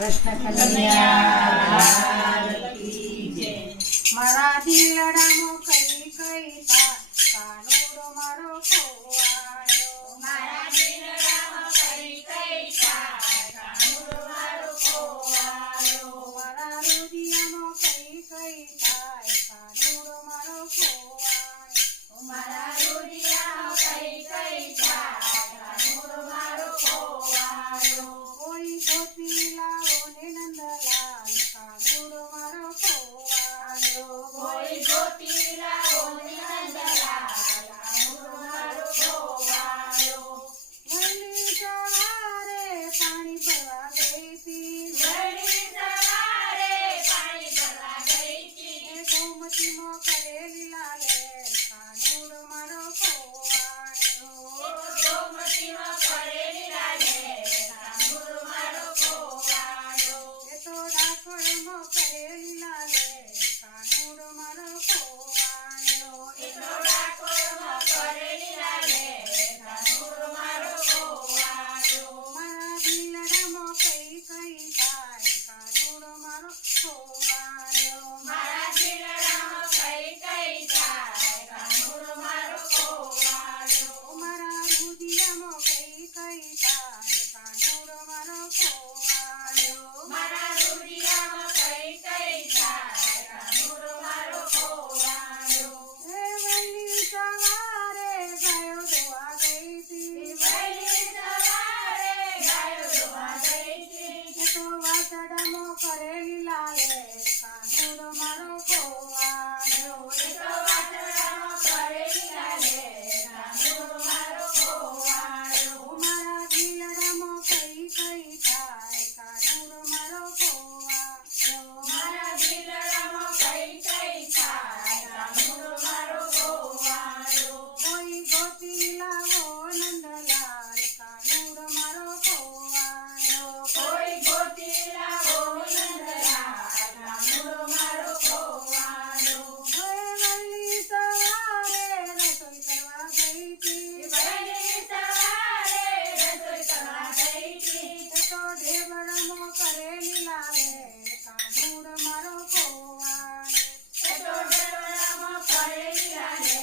કૃષ્ણ કનૈયા મારા દિલડામાં કઈ કઈ થા કાનુડો મારો ખોવાયો મારા દિલડામાં કઈ કઈ થા કાનુડો મારો ખોવાયો મારા હૃદયમાં કઈ કઈ થાય કાનુડો મારો ખોવાયો મારા હૃદયમાં કઈ કઈ થા કાનુડો મારો ખોવાયો કોઈ ગોતી લાવો ને નંદલાલ કાનુડો મારો ખોવાયો કોઈ ગોતી લાવો ને નંદલાલ કાનુડો મારો ખોવાયો વહેલી સવારે પાણી ભરવા ગઈ હતી વહેલી સવારે પાણી ભરવા ગઈ હતી એ ગોમતીમાં કરેલી લાલે કાનુડો મારો ખોવાયો ગોમતીમાં કરેલી લાલે કાનુડો મારો ખોવાયો એ તો ડાકોરમાં કરેલી લાલે કાનુડો મારો ખોવાયો એ તો ડાકોરમાં કરેલી લાલે કાનુડો મારો ખોવાયો મારા દિલડામાં કઈ કઈ થાય કાનુડો મારો ખોવાયો મારા દિલડામાં કઈ કઈ થાય કાનુડો મારો ખોવાયો મારા હૃદયમાં કઈ કઈ થાય કાનુડો મારો ખોવાયો મારા હૃદયમાં કઈ કઈ થાય કાનુડો મારો ખોવાયો એ વહેલી સવારે ગાયો ધોવા ગઈ હતી વહેલી સવારે ગાયો ધોવા ગઈ હતી એ તો વાસડામાં કરેલી લાલે કાનુડો મારો ખોવાયો એ તો વાસણામાં કરેલી લાલે કાનુડો મારો ખોવાયો મારા દિલડામાં કઈ કઈ થાય કાનુડો મારો ખોવાયો મારા દિલડામાં કઈ કઈ થાય કાનુડો મારો ખોવાયો કોઈ ગોતી લાવો નંદલાલ કાનુડો મારો ખોવાયો કોઈ ગોતી લાવો નંદલાલ કાનુડો મારો ખોવાયો વહેલી સવારે રસોઈ કરવા ગઈ હતી વહેલી સવારે રસોઈ કરવા ગઈ હતી એ તો ઢેબરામાં કરેલી લાલે કાનુડો મારો ખોવાયો એ તો ડેવડામાં કરેલી લાલે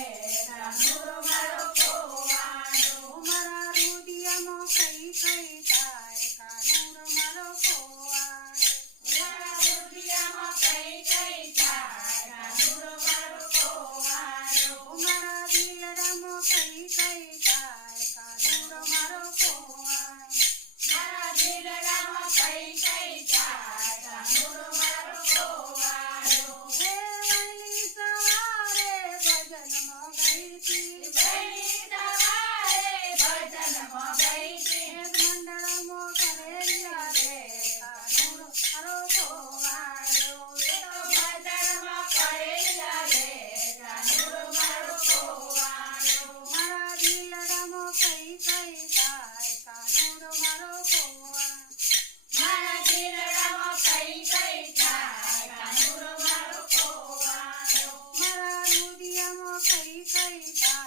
કાનુડો મારો ખોવાયો મારા હૃદયમાં કઈ કઈ થાય કાનુડો મારો ખોવાયો મારા હૃદયમાં કઈ કઈ થાય કાનુડો મારો ખોવાયો મારા દિલડામાં કઈ કઈ થાય કાનુડો મારો ખોવાયો મારા દિલડામાં કઈ કઈ થાય કાનુડો મારો ખોવાયો એ વહેલી સવારે ભજનમાં ગઈ હતી વહેલી સવારે ભજનમાં ગઈ હતી એક મંડળમાં કરેલી લાલે કાનુડો મારો ખોવાયો એ તો ભજનમાં કરેલી લાલે કાનુડો મારો ખોવાયો મારા દિલડામાં કઈ કઈ થાય કાનુડો મારો ખોવાયો મારા દિલડામાં કઈ કઈ થાય કાનુડો મારો ખોવાયો મારા હૃદયમાં કઈ કઈ થાય